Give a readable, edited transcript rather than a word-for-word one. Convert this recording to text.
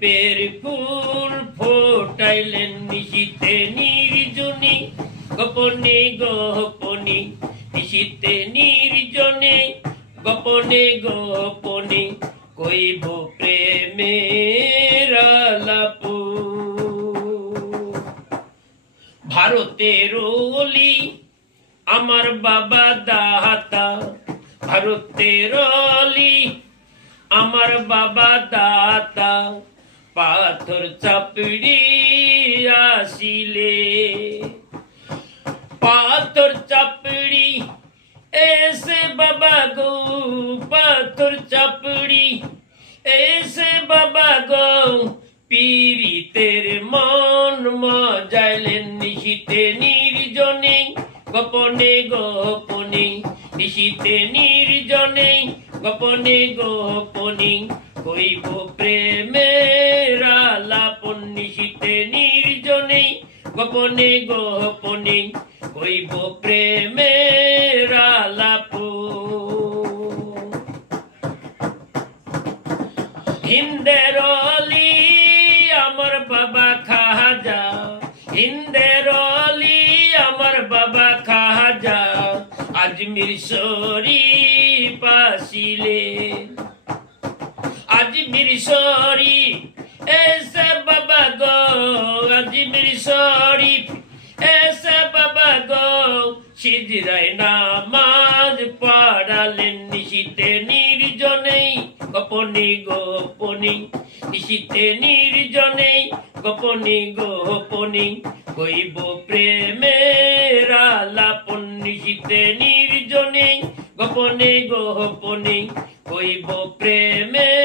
গোলাপের ফুল ফোটাইলেন নিশীতে নির্জনে গোপনে গোপনে, নিশীতে নির্জনে গোপনে গোপনে কইব প্রেমের আলাপ। ভারতের অলি আমার বাবা দাতা, ভারতের অলি আমার বাবা দাতা, পাথর চাপড়ি আসিলে, পাথর চাপড়ি এসে বাবা গো, পাথর চাপড়ি এসে বাবা গো, পীড়িতের মন মজাইলেন নিশীতে নির্জনে গোপনে গোপনে, নিশীতে নির্জনে গোপনে গোপনে কইব প্রেমের আলাপ। নিশীতে নির্জনে গোপনে গোপনে কইব প্রেমের আলাপ। হিন্দের অলি আমার বাবা খাজা, হিন্দের অলি আমার বাবা খাজা, আজমির শরীফ আসিলে, আজমির শরীফ এসে বাবা গো, আজমির শরীফ এসে বাবা গো, সিজদায় নামাজ পড়ালেন নিশীতে নির্জনে গোপনে গোপনে, নিশীতে নির্জনে গোপনে গোপনে কইব প্রেমের আলাপ। নিশীতে নির্জনে গোপনে গোপনে কইব প্রেমের